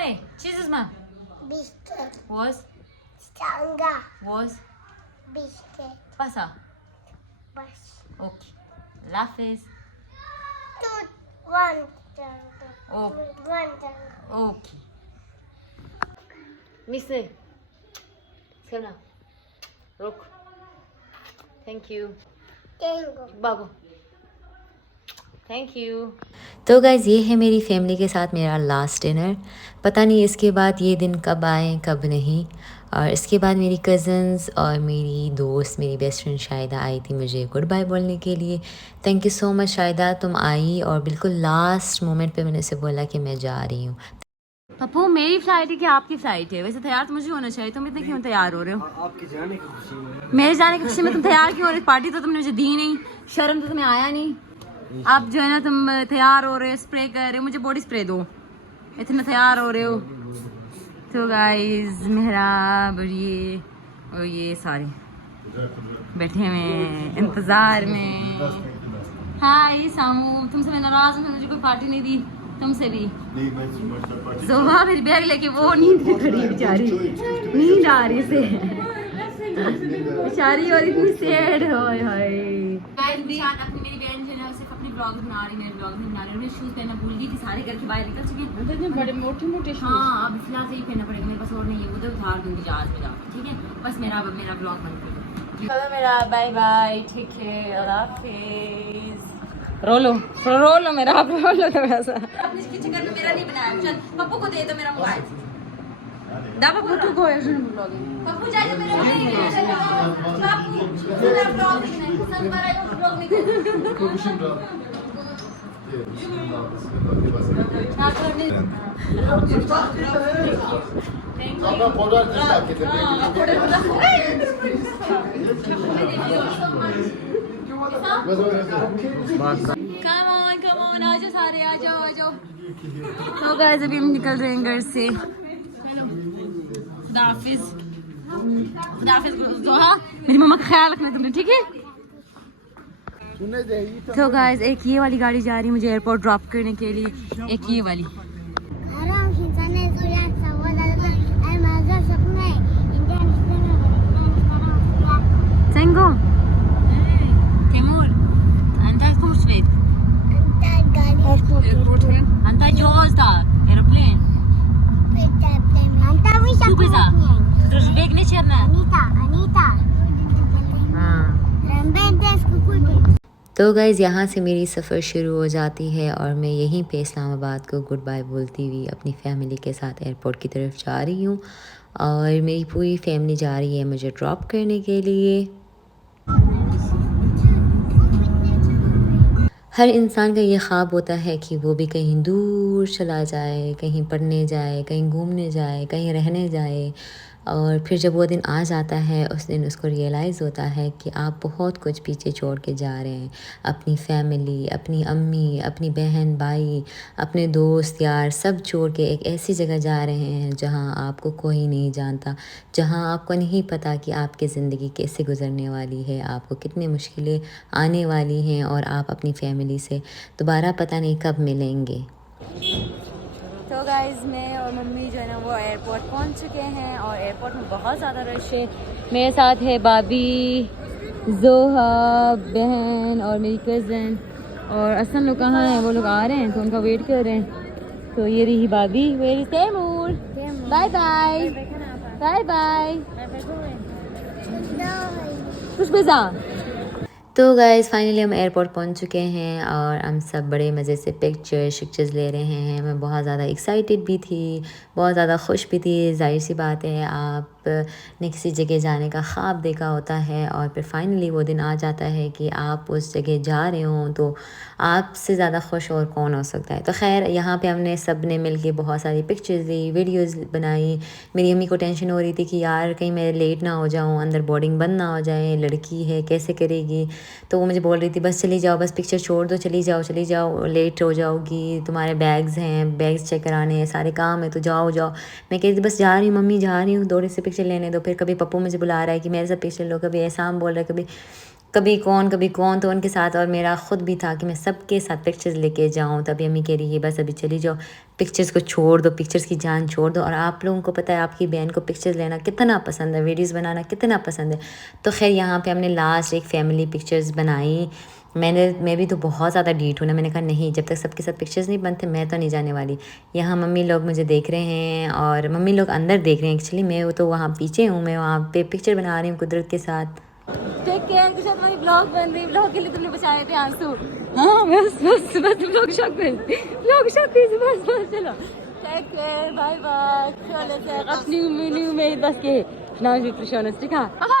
Mare, cheeses ma. Biscuit. Was, Stanga. was, Biscuit. pasa. Bus. Okay. Lafis. Two. One. Oh. One. Okay. Mise. Selna. Ruk. Thank you. Tango. Bago. Thank you. तो guys ये है मेरी family के साथ मेरा last dinner. पता नहीं इसके बाद ये दिन कब आए कब नहीं। और इसके बाद मेरी कज़न्स और मेरी दोस्त मेरी बेस्ट फ्रेंड शाहिदा आई थी मुझे गुड बाय बोलने के लिए। Thank you so much Shahida, तुम आई और बिल्कुल लास्ट मोमेंट पे मैंने उसे बोला कि मैं जा रही हूँ। पप्पू मेरी फ्लाइट है कि आपकी फ्लाइट है? वैसे तैयार तो मुझे होना चाहिए, तुम इतने क्यों तैयार हो रहे हो? आपके जाने की खुशी में। मेरे जाने की खुशी में तुम तैयार क्यों हो रहे? पार्टी तो तुमने मुझे दी नहीं, शर्म तो तुम्हें आया नहीं। आप जो है ना तुम तैयार हो रहे हो, स्प्रे कर रहे हो, मुझे बॉडी स्प्रे दो, इतना तैयार हो रहे हो। तो गाइस मेहराब और ये सारे बैठे हुए हैं इंतज़ार में। हाय सामू, तुमसे मैं नाराज़ हूँ, मुझे कोई पार्टी नहीं दी, तुमसे भी। जोहा मेरी बैग लेके वो नींद में खड़ी बेचारी, नींद आ रही से बेचारी और इतनी सैड है। निशान अपनी मेरी बहन जो है ना सिर्फ अपनी ब्लॉग बना रही, मेरे ब्लॉग नहीं बना रही। मैं शूज़ पहनना भूल गई थी, सारे घर के बाहर निकल चुके हैं, बड़े मोटे मोटे। हाँ अब फिलहाल से ही पहनना पड़ेगा, मेरे पास और नहीं है, उधर उधार दूंगी जहाज में जाकर, ठीक है? बस मेरा ब्लॉग बंद कर दो। चलो मेरा बाय बाय, ठीक है, अल्लाह हाफिज़। रोलो मेरा, आप रोलो थोड़ा सा। अपने किचन में मेरा नहीं बनाया, चल पप्पू को दे दो मेरा मोबाइल। दाबा पप्पू को है सुन ब्लॉगिंग। पप्पू जाए मेरा नहीं है, पप्पू मेरा ब्लॉग नहीं है, सब बारे में ब्लॉग नहीं कर। कम ऑन आ जाओ सारे, आ जाओ। तो गाइस अभी हम निकल रहे हैं घर से। खुदाफिज जोहा, मेरी मम्मा का ख्याल रखना तुमने, ठीक है? तो गाइस एक ये वाली गाड़ी जा रही है मुझे एयरपोर्ट ड्रॉप करने के लिए, एक ये वाली। Tengo. Timur. Anta kurs vet. Anta jaws da aeroplane. Tu biza. Terus beg ne cherna. तो गाइज़ यहाँ से मेरी सफ़र शुरू हो जाती है और मैं यहीं पे इस्लामाबाद को गुड बाय बोलती हुई अपनी फ़ैमिली के साथ एयरपोर्ट की तरफ जा रही हूँ। और मेरी पूरी फैमिली जा रही है मुझे ड्रॉप करने के लिए। हर इंसान का ये ख्वाब होता है कि वो भी कहीं दूर चला जाए, कहीं पढ़ने जाए, कहीं घूमने जाए, कहीं रहने जाए। और फिर जब वो दिन आ जाता है उस दिन उसको रियलाइज़ होता है कि आप बहुत कुछ पीछे छोड़ के जा रहे हैं। अपनी फैमिली, अपनी अम्मी, अपनी बहन भाई, अपने दोस्त यार सब छोड़ के एक ऐसी जगह जा रहे हैं जहां आपको कोई नहीं जानता, जहां आपको नहीं पता कि आपकी ज़िंदगी कैसे गुजरने वाली है, आपको कितनी मुश्किलें आने वाली हैं और आप अपनी फैमिली से दोबारा पता नहीं कब मिलेंगे। तो गाइज़ मैं और मम्मी जो है ना वो एयरपोर्ट पहुंच चुके हैं और एयरपोर्ट में बहुत ज़्यादा रश है। मेरे साथ है भाभी, जोहा, बहन और मेरी कज़न। और असन लोग कहाँ हैं? वो लोग आ रहे हैं तो उनका वेट कर रहे हैं। तो ये रही भाभी, very Taimur, bye bye bye bye कुछ बिजा। तो गाइज़ फाइनली हम एयरपोर्ट पहुंच चुके हैं और हम सब बड़े मज़े से पिक्चर्स ले रहे हैं। मैं बहुत ज़्यादा एक्साइटेड भी थी, बहुत ज़्यादा खुश भी थी। जाहिर सी बात है आप ने किसी जगह जाने का ख्वाब देखा होता है और फिर फाइनली वो दिन आ जाता है कि आप उस जगह जा रहे हों, तो आपसे ज़्यादा खुश और कौन हो सकता है। तो खैर यहाँ पे हमने सब ने मिल के बहुत सारी पिक्चर्स ली, वीडियोज़ बनाई। मेरी अम्मी को टेंशन हो रही थी कि यार कहीं मैं लेट ना हो जाऊँ, अंदर बोर्डिंग बंद ना हो जाए, लड़की है कैसे करेगी। तो वो मुझे बोल रही थी बस चली जाओ, बस पिक्चर छोड़ दो, चली जाओ, लेट हो जाओगी, तुम्हारे बैग्स हैं, बैग्स चेक कराने हैं, सारे काम है, तो जाओ। मैं कहती थी बस जा रही हूँ मम्मी, जा रही हूँ, थोड़े से पिक्चर लेने दो। फिर कभी पप्पू मुझे बुला रहा है कि मेरे साथ पिक्चर लो, कभी एहसाम बोल रहा है, कभी कभी कौन तो उनके साथ, और मेरा ख़ुद भी था कि मैं सबके साथ पिक्चर्स लेके जाऊं। तभी अम्मी कह रही है बस अभी चली जाओ, पिक्चर्स को छोड़ दो, पिक्चर्स की जान छोड़ दो। और आप लोगों को पता है आपकी बहन को पिक्चर्स लेना कितना पसंद है, वीडियोस बनाना कितना पसंद है। तो खैर यहाँ पे हमने लास्ट एक फ़ैमिली पिक्चर्स बनाई। मैं भी तो बहुत ज़्यादा डीट हूँ ना, मैंने कहा नहीं, जब तक सबके साथ पिक्चर्स नहीं बनते मैं तो नहीं जाने वाली। यहाँ मम्मी लोग मुझे देख रहे हैं और मम्मी लोग अंदर देख रहे हैं एक्चुअली, मैं तो वहाँ पीछे हूँ, मैं वहाँ पे पिक्चर बना रही हूँ कुदरत के साथ। टेक केयर के साथ हमारी ब्लॉग बन रही, ब्लॉग के लिए तुमने बचाए थे आंसू। हाँ बस ब्लॉग शॉट में बस चलो take care, bye bye. Schönes Tag, new made das geht. Schnell wirklich schönes Tag. Aha,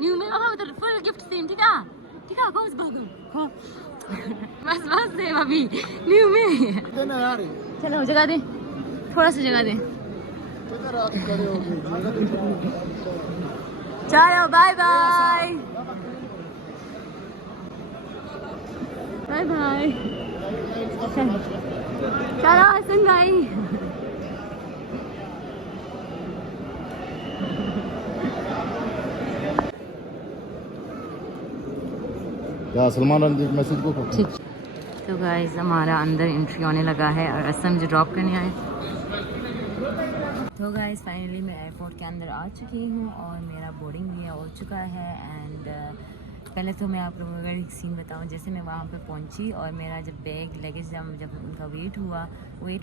New made aha der full gift theme Tag. Goes bago. बस दे अभी new made. चलो जगह दे, थोड़ा सा जगह दे. चलो बाय बाय बाय बाय. चलो हसन भाई. क्या सलमान रंजीत मैसेज को ठीक. तो गाइस हमारा अंदर एंट्री होने लगा है और असम मुझे ड्रॉप करने आए. तो गाइस फाइनली मैं एयरपोर्ट के अंदर आ चुकी हूँ और मेरा बोर्डिंग भी हो चुका है. एंड पहले तो मैं आप लोगों को एक सीन बताऊँ. जैसे मैं वहाँ पे पहुँची और मेरा जब बैग लगेज जब उनका वेट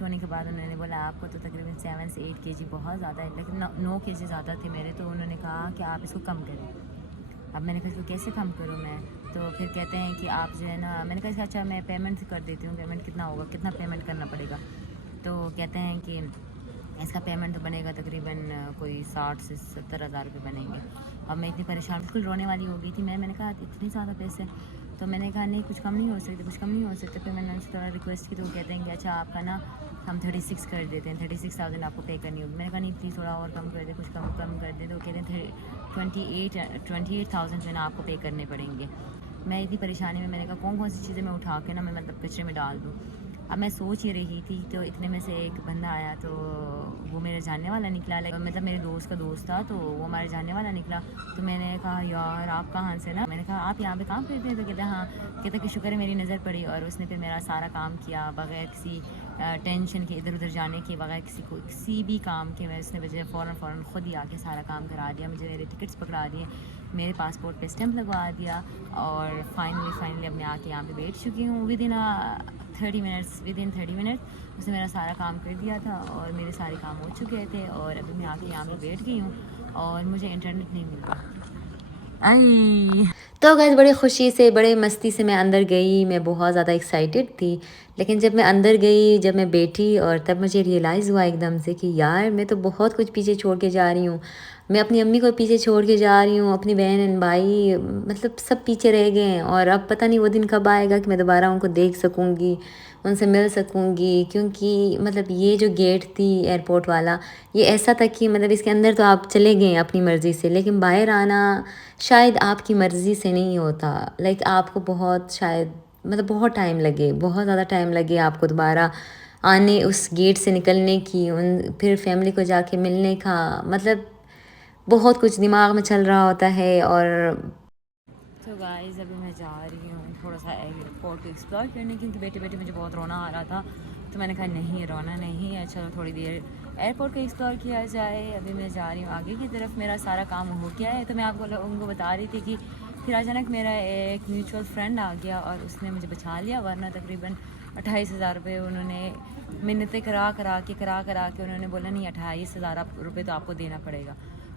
होने के बाद उन्होंने बोला आपको तो तकरीबन 7 से 8 kg बहुत ज़्यादा है, लेकिन 9 kg ज़्यादा थे मेरे. तो उन्होंने कहा कि आप इसको कम करें. अब मैंने कहा इसको कैसे कम करूँ मैं. तो फिर कहते हैं कि आप जो है ना, मैंने कहा अच्छा मैं पेमेंट कर देती हूँ. पेमेंट कितना होगा, कितना पेमेंट करना पड़ेगा. तो कहते हैं कि इसका पेमेंट तो बनेगा तकरीबन कोई 60 से 70 हज़ार रुपये बनेंगे. अब मैं इतनी परेशान बिल्कुल रोने वाली हो गई थी. मैंने कहा इतने ज़्यादा पैसे. तो मैंने कहा नहीं कुछ कम नहीं हो सकते, कुछ कम नहीं हो सकते. फिर मैंने उनसे थोड़ा रिक्वेस्ट की तो वो कहते हैं कि अच्छा आपका ना हम 36 कर देते हैं, 36,000 आपको पे करनी होगी. मैंने कहा नहीं प्लीज़ थोड़ा और कम कर दे, कुछ कम कर दे. तो कहते हैं 28,000 जो है ना आपको पे करने पड़ेंगे. मैं इतनी परेशानी में मैंने कहा कौन सी चीज़ें मैं उठा के ना मैं मतलब कचरे में डाल दूँ. अब मैं सोच ही रही थी तो इतने में से एक बंदा आया. तो वो मेरे जानने वाला निकला, मतलब मेरे दोस्त का दोस्त था. तो वो हमारे जानने वाला निकला. तो मैंने कहा यार आप कहाँ से ना. मैंने कहा आप यहाँ पे काम करते हैं. तो कहते हाँ. कहते कि शुक्र है मेरी नज़र पड़ी और उसने फिर मेरा सारा काम किया बगैर किसी टेंशन के, इधर उधर जाने के, बगैर किसी भी काम के. मैं उसने मुझे फ़ौरन ख़ुद ही आके सारा काम करा दिया. मुझे मेरे टिकट्स पकड़ा दिए, मेरे पासपोर्ट पे स्टैंप लगवा दिया. और फाइनली अब मैं आके यहाँ पे बैठ चुकी हूँ. विद इन 30 मिनट्स उसने मेरा सारा काम कर दिया था और मेरे सारे काम हो चुके थे. और अभी मैं आके यहाँ पे बैठ गई हूँ और मुझे इंटरनेट नहीं मिल रहा. तो गाइस बड़ी खुशी से बड़े मस्ती से मैं अंदर गई. मैं बहुत ज़्यादा एक्साइटेड थी. लेकिन जब मैं अंदर गई, जब मैं बैठी, और तब मुझे रियलाइज़ हुआ एकदम से कि यार मैं तो बहुत कुछ पीछे छोड़ के जा रही हूँ. मैं अपनी अम्मी को पीछे छोड़ के जा रही हूँ, अपनी बहन एंड भाई, मतलब सब पीछे रह गए हैं. और अब पता नहीं वो दिन कब आएगा कि मैं दोबारा उनको देख सकूँगी, उनसे मिल सकूँगी. क्योंकि मतलब ये जो गेट थी एयरपोर्ट वाला, ये ऐसा था कि मतलब इसके अंदर तो आप चले गए अपनी मर्ज़ी से, लेकिन बाहर आना शायद आपकी मर्ज़ी से नहीं होता. लाइक आपको बहुत शायद मतलब बहुत टाइम लगे, बहुत ज़्यादा टाइम लगे आपको दोबारा आने, उस गेट से निकलने की, फिर फैमिली को जाके मिलने का. मतलब बहुत कुछ दिमाग में चल रहा होता है. और तो गाइस अभी मैं जा रही हूँ थोड़ा सा एयरपोर्ट को एक्सप्लोर करने, क्योंकि बैठे मुझे बहुत रोना आ रहा था. तो मैंने कहा नहीं रोना नहीं है, चलो थोड़ी देर एयरपोर्ट को एक्सप्लोर किया जाए. अभी मैं जा रही हूँ आगे की तरफ. मेरा सारा काम हो गया है. तो मैं आपको उनको बता रही थी कि फिर अचानक मेरा एक म्यूचुअल फ्रेंड आ गया और उसने मुझे बचा लिया. वरना तकरीबन 28,000 रुपये उन्होंने मिन्नतें करा के उन्होंने बोला नहीं 28,000 रुपये तो आपको देना पड़ेगा.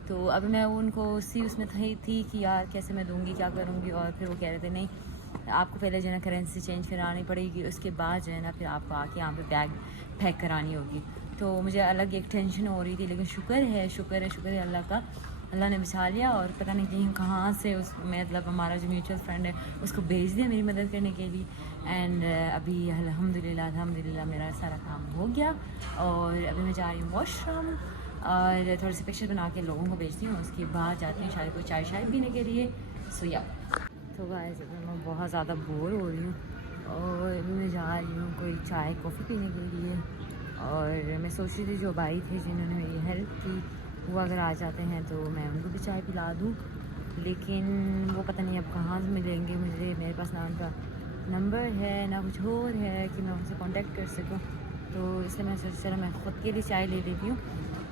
तो अब मैं उनको उसमें थी कि यार कैसे मैं दूंगी, क्या करूंगी. और फिर वो कह रहे थे नहीं आपको पहले जो है ना करेंसी चेंज करानी पड़ेगी, उसके बाद जो है ना फिर आपको आके यहाँ पे बैग पैक करानी होगी. तो मुझे अलग एक टेंशन हो रही थी. लेकिन शुक्र है अल्लाह का, अल्लाह ने बचा लिया. और पता नहीं कहीं कहाँ से उस मतलब हमारा जो म्यूचुअल फ्रेंड है उसको भेज दिया मेरी मदद करने के लिए. एंड अभी अल्हम्दुलिल्लाह मेरा सारा काम हो गया. और अभी मैं जा रही हूँ वॉशरूम और थोड़े से पिक्चर बना के लोगों को भेजती हूँ. उसके बाद जाती हूँ शायद कोई चाय पीने के लिए. सो या तो गाइस मैं बहुत ज़्यादा बोर हो रही हूँ और अभी मैं जा रही हूँ कोई चाय कॉफ़ी पीने के लिए. और मैं सोच रही थी जो भाई थे जिन्होंने मेरी हेल्प की वो अगर आ जाते हैं तो मैं उनको भी चाय पिला दूँ. लेकिन वो पता नहीं अब कहाँ से मिलेंगे मुझे। मेरे पास ना उनका नंबर है ना कुछ और है कि मैं उनसे कांटेक्ट कर सकूं, तो इसलिए मैं सोचा चलो मैं ख़ुद के लिए चाय ले लेती हूँ,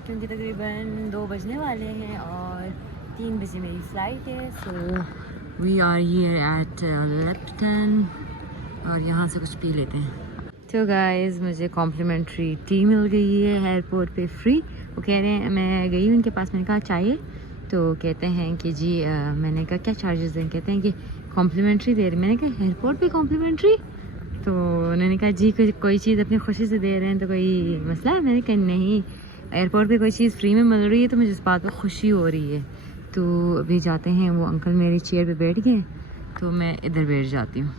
क्योंकि तकरीबन 2 बजने वाले हैं और 3 बजे मेरी फ़्लाइट है। So we are here at Lefton और यहाँ से कुछ पी लेते हैं। तो गाइस मुझे कॉम्प्लीमेंट्री टी मिल गई है एयरपोर्ट पे फ्री। वो कह रहे हैं, मैं गई उनके पास, मैंने कहा चाहिए, तो कहते हैं कि जी मैंने कहा क्या चार्जेस हैं, कहते हैं कि कॉम्प्लीमेंट्री दे रहे। मैंने कहा एयरपोर्ट पे कॉम्प्लीमेंट्री, तो उन्होंने कहा जी कोई चीज़ अपनी खुशी से दे रहे हैं तो कोई मसला है। मैंने कहा नहीं, एयरपोर्ट पे कोई चीज़ फ्री में मिल रही है तो मुझे इस बात पर खुशी हो रही है। तो अभी जाते हैं, वो अंकल मेरी चेयर पे बैठ गए तो मैं इधर बैठ जाती हूँ।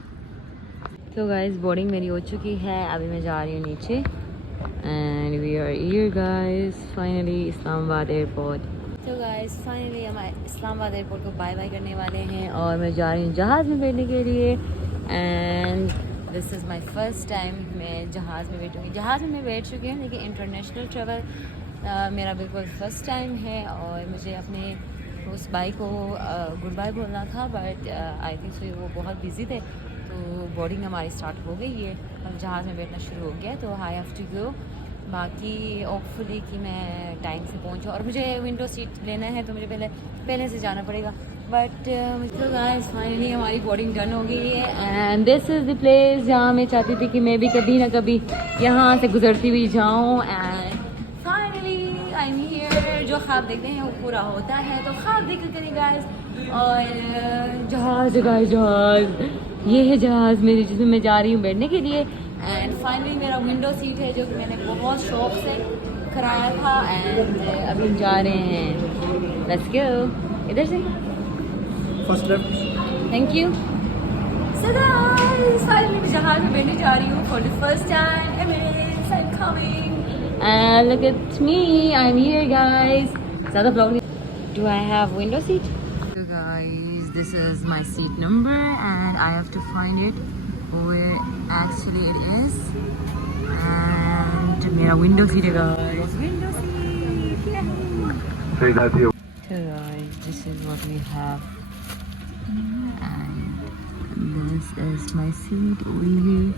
तो गाइस बोर्डिंग मेरी हो चुकी है, अभी मैं जा रही हूँ नीचे and we are here guys finally Islamabad airport. तो गाइस फाइनली हम इस्लामाबाद एयरपोर्ट को बाय बाय करने वाले हैं और मैं जा रही हूँ जहाज़ में बैठने के लिए and this is my first time मैं जहाज़ में बैठूँगी। जहाज़ में मैं बैठ चुकी हूँ लेकिन इंटरनेशनल ट्रैवल मेरा बिल्कुल फ़र्स्ट टाइम है और मुझे अपने उस भाई को गुड बाय बोलना था, बट आई थिंक सो वो बहुत बिजी थे, तो बोर्डिंग हमारी स्टार्ट हो गई है, हम जहाज़ में बैठना शुरू हो गया, तो आई हैव टू गो। बाकी होपफुली कि मैं टाइम से पहुंचूं, और मुझे विंडो सीट लेना है तो मुझे पहले से जाना पड़ेगा। बट तो गाइस फाइनली हमारी बोर्डिंग डन हो गई है and this is the place जहाँ मैं चाहती थी कि मैं भी कभी ना कभी यहाँ से गुजरती हुई जाऊँ। And finally I am here. जो ख्वाब देखते हैं वो पूरा होता है, तो ख्वाब देख करें गाइस। और जहाज़ गाइस, जहाज़ ये है जहाज़ मेरी जिसमें मैं जा रही हूँ बैठने के लिए। एंड फाइनली मेरा विंडो सीट है जो कि मैंने बहुत शौक से कराया था एंड अभी हम जा रहे हैं। Let's go. इधर से first left. Thank you. So guys finally मैं जहाज़ में बैठने जा रही हूँ for the first time. Emirates I am coming and look at me, I am here guys. ज़्यादा blog do I have window seat? So guys, this is my seat number and I have to find it where actually it is. And मेरा window seat है guys, window seat, yeah. So guys, this is what we have and this is my seat over here.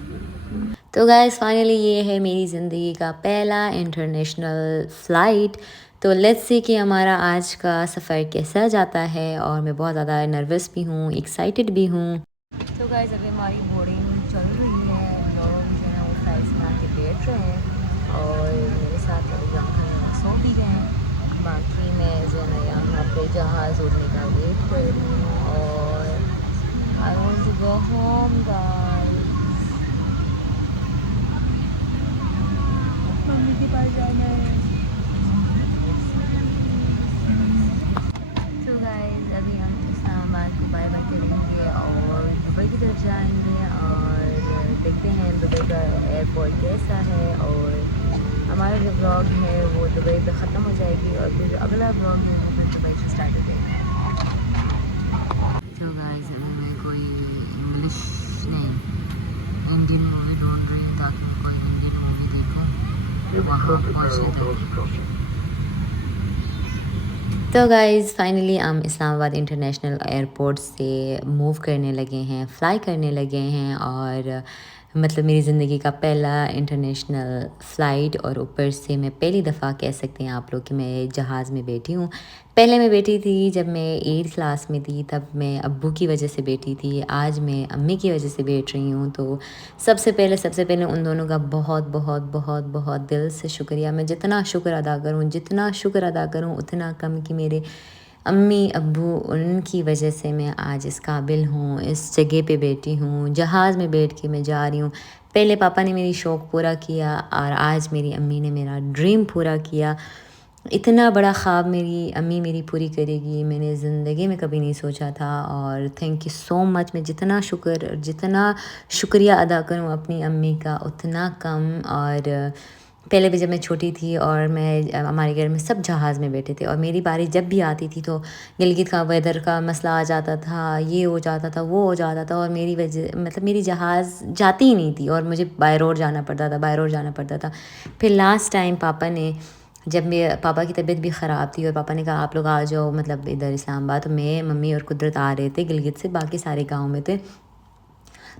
तो guys finally ये है मेरी ज़िंदगी का पहला international flight. तो लेट्स सी कि हमारा आज का सफ़र कैसा जाता है, और मैं बहुत ज़्यादा नर्वस भी हूँ, एक्साइटेड भी हूँ। तो गाइस अभी हमारी बोर्डिंग चल रही है, लोग जो है वो फ्लाइट्स में आके बैठ रहे हैं और मेरे साथ अभी सो भी गए हैं। बाकी मैं जो है यहाँ पे जहाज़ उड़ने का वेट कर रही हूँ और I want to go home guys. मम्मी के पास जाना है। तो गाइस अभी हम इस्लामाबाद को बाय बाय करेंगे और दुबई की तरफ जाएंगे और देखते हैं दुबई का एयरपोर्ट कैसा है, और हमारा जो ब्लॉग है वो दुबई पे ख़त्म हो जाएगी और फिर अगला ब्लॉग है वो फिर दुबई से स्टार्ट हो जाएगा। तो गाइस अभी मैं कोई इंग्लिश नहीं इंडियन मूवी ढूंढ रही हूँ ताकि कोई इंडियन मूवी देखूँ वहाँ पहुँचने तक। तो गाइज़ फाइनली हम इस्लामाबाद इंटरनेशनल एयरपोर्ट से मूव करने लगे हैं, फ़्लाई करने लगे हैं, और मतलब मेरी ज़िंदगी का पहला इंटरनेशनल फ़्लाइट, और ऊपर से मैं पहली दफ़ा कह सकते हैं आप लोग कि मैं जहाज़ में बैठी हूँ। पहले मैं बैठी थी जब मैं 8th क्लास में थी, तब मैं अब्बू की वजह से बैठी थी। आज मैं अम्मी की वजह से बैठ रही हूँ। तो सबसे पहले उन दोनों का बहुत बहुत बहुत बहुत दिल से शुक्रिया। मैं जितना शुक्र अदा करूँ उतना कम कि मेरे अम्मी अब्बू उनकी वजह से मैं आज इस काबिल हूँ, इस जगह पे बैठी हूँ, जहाज़ में बैठ के मैं जा रही हूँ। पहले पापा ने मेरी शौक़ पूरा किया और आज मेरी अम्मी ने मेरा ड्रीम पूरा किया। इतना बड़ा ख्वाब मेरी अम्मी मेरी पूरी करेगी मैंने ज़िंदगी में कभी नहीं सोचा था, और थैंक यू सो मच। मैं जितना शुक्रिया अदा करूँ अपनी अम्मी का उतना कम। और पहले भी जब मैं छोटी थी और हमारे घर में सब जहाज़ में बैठे थे, और मेरी बारी जब भी आती थी तो गिलगित का वेदर का मसला आ जाता था, ये हो जाता था, वो हो जाता था, और मेरी जहाज़ जाती ही नहीं थी और मुझे बाय रोड जाना पड़ता था। फिर लास्ट टाइम पापा ने जब मेरे पापा की तबीयत भी ख़राब थी और पापा ने कहा आप लोग आ जाओ मतलब इधर इस्लामाबाद, तो मैं मम्मी और कुदरत आ रहे थे गिलगित से, बाकी सारे गांव में थे।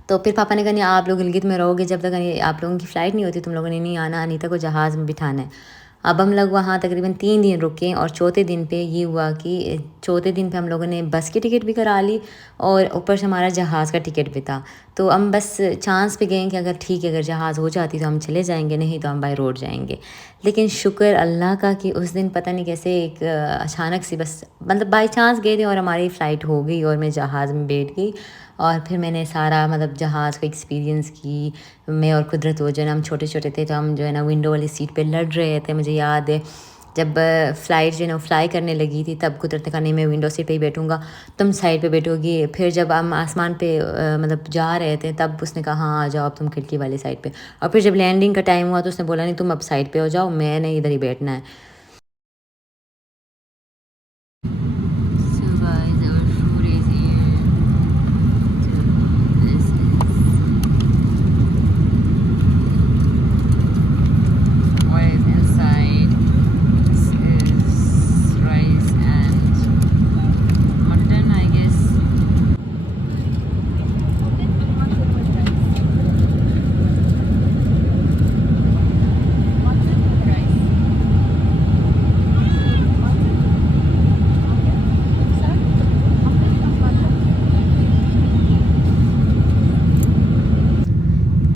तो फिर पापा ने कहा नहीं आप लोग गिलगित में रहोगे जब तक आप लोगों की फ़्लाइट नहीं होती, तुम लोगों ने नहीं आना, अनीता को जहाज़ में बिठाना है। अब हम लोग वहाँ तकरीबन 3 दिन रुके और चौथे दिन पे ये हुआ कि चौथे दिन पे हम लोगों ने बस की टिकट भी करा ली और ऊपर से हमारा जहाज़ का टिकट भी था। तो हम बस चांस पे गए कि अगर ठीक है, अगर जहाज़ हो जाती तो हम चले जाएंगे, नहीं तो हम बाई रोड जाएंगे। लेकिन शुक्र अल्लाह का कि उस दिन पता नहीं कैसे एक अचानक से बस मतलब बाई चांस गए थे और हमारी फ़्लाइट हो गई और मैं जहाज़ में बैठ गई और फिर मैंने सारा मतलब जहाज़ का एक्सपीरियंस की। मैं और कुदरत वो जो है ना हम छोटे छोटे थे तो हम जो है ना विंडो वाली सीट पे लड़ रहे थे। मुझे याद है जब फ़्लाइट जो है ना फ्लाई करने लगी थी तब कुदरत ने कहा नहीं मैं विंडो सीट पे ही बैठूँगा, तुम साइड पे बैठोगी। फिर जब हम आसमान पे मतलब जा रहे थे तब उसने कहा हाँ आ जाओ अब तुम खिड़की वाली साइड पे। और फिर जब लैंडिंग का टाइम हुआ तो उसने बोला नहीं तुम अब साइड पे हो जाओ, मैंने इधर ही बैठना है।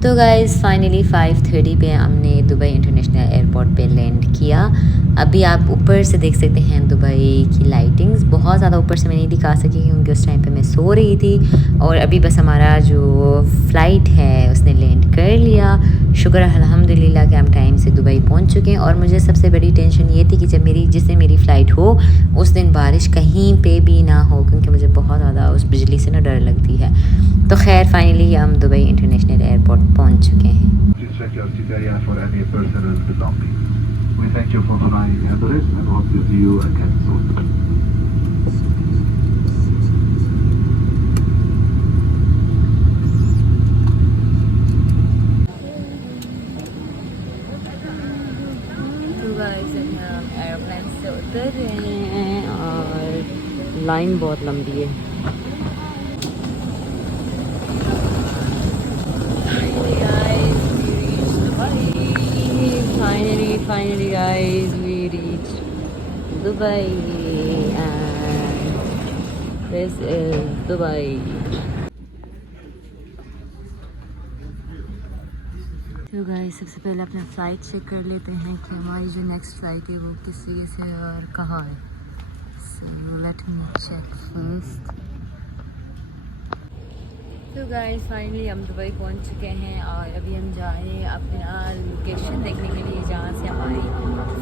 तो गाइज़ फाइनली 5:30 पे हमने दुबई इंटरनेशनल एयरपोर्ट पे लैंड किया। अभी आप ऊपर से देख सकते हैं दुबई की लाइटिंग्स। बहुत ज़्यादा ऊपर से मैं नहीं दिखा सकी क्योंकि उस टाइम पे मैं सो रही थी। और अभी बस हमारा जो फ़्लाइट है उसने लैंड कर लिया। शुक्र अल्हम्दुलिल्लाह कि हम टाइम से दुबई पहुंच चुके हैं। और मुझे सबसे बड़ी टेंशन ये थी कि जब जिस दिन मेरी फ़्लाइट हो उस दिन बारिश कहीं पे भी ना हो, क्योंकि मुझे बहुत ज़्यादा उस बिजली से ना डर लगती है। तो खैर फाइनली हम दुबई इंटरनेशनल एयरपोर्ट पहुंच चुके हैं। Please check your CPIR for any personal belongings. We thank you for flying Emirates and hope to see you again soon. तो गाइस हम एयरप्लेन से उतर रहे हैं और लाइन बहुत लंबी है। Finally guys, we reached Dubai and this is Dubai. तो गाइस सबसे पहले अपना फ़्लाइट चेक कर लेते हैं कि हमारी जो नेक्स्ट फ़्लाइट है वो किस जगह से और कहाँ है। So let me check first. तो गाइस फाइनली हम दुबई पहुंच चुके हैं और अभी हम जा रहे हैं अपना लोकेशन देखने के लिए जहाँ से हमारी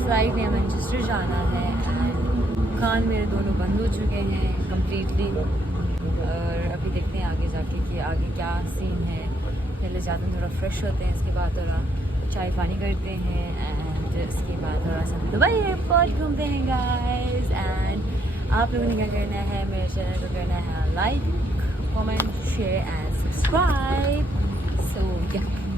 फ़्लाइट है। मैनचेस्टर जाना है एंड कान मेरे दोनों बंद हो चुके हैं कम्प्लीटली। और अभी देखते हैं आगे जाके कि आगे क्या सीन है। पहले जाते हैं थोड़ा फ्रेश होते हैं, इसके बाद थोड़ा चाय पानी करते हैं एंड इसके बाद थोड़ा सा दुबई एयरपोर्ट घूमते हैं गाइस। एंड आप लोगों ने क्या करना है, मेरे चैनल को करना है like, comment, share and subscribe. So yeah.